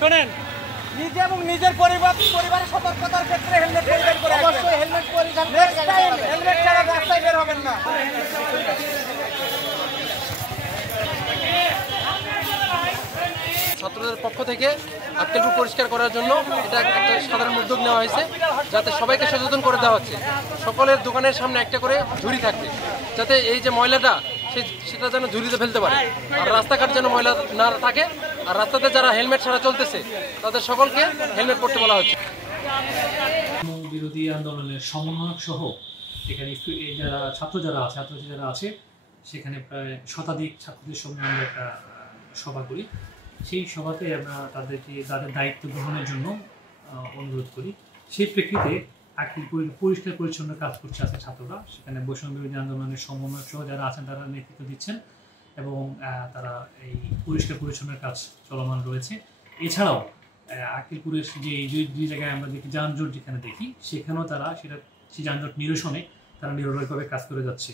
শোনেন, নিজে এবং নিজের পরিবারের সতর্কতার ক্ষেত্রে হেলমেট পরিধান করে অবশ্যই হেলমেট পরিধান করে হেলমেট ছাড়া রাস্তায় বের হবেন না। ছাত্রদের পক্ষ থেকে আক্কেলপুর পরিষ্কার করার জন্য এটা একটা সাধারণ উদ্যোগ নেওয়া হয়েছে, যাতে সবাইকে সচেতন করে দেওয়া হচ্ছে। সকলের দোকানের সামনে একটা করে ঝুড়ি থাকবে, যাতে এই যে ময়লাটা সেটা যেন ঝুড়িতে ফেলতে পারে, আর রাস্তাঘাট যেন ময়লা না থাকে। আর রাস্তাতে যারা হেলমেট ছাড়া চলতেছে তাদের সকলকে হেলমেট পরতে বলা হচ্ছে। বিরোধী আন্দোলনের সমন্বয়ক সহ এখানে যারা ছাত্র যারা আছে সেখানে প্রায় শতাধিক ছাত্রদের সঙ্গে আমরা একটা সভা করি। সেই সভাতে আমরা তাদেরকে তাদের দায়িত্ব গ্রহণের জন্য অনুরোধ করি। সেই প্রেক্ষিতে আক্কেলপুর পরিষ্কার পরিচ্ছন্ন কাজ করছে আছে ছাত্ররা। সেখানে বৈষম্য বিরোধী আন্দোলনের সমন্বয়ক সহ যারা আছেন তারা নেতৃত্ব দিচ্ছেন এবং তারা এই পরিষ্কার পরিচ্ছন্নের কাজ চলমান রয়েছে। এছাড়াও আক্কেলপুরের যে জায়গায় আমরা দেখি যানজট যেখানে দেখি, সেখানেও তারা সেই যানজট নিরসনে তারা নিরলসভাবে কাজ করে যাচ্ছে।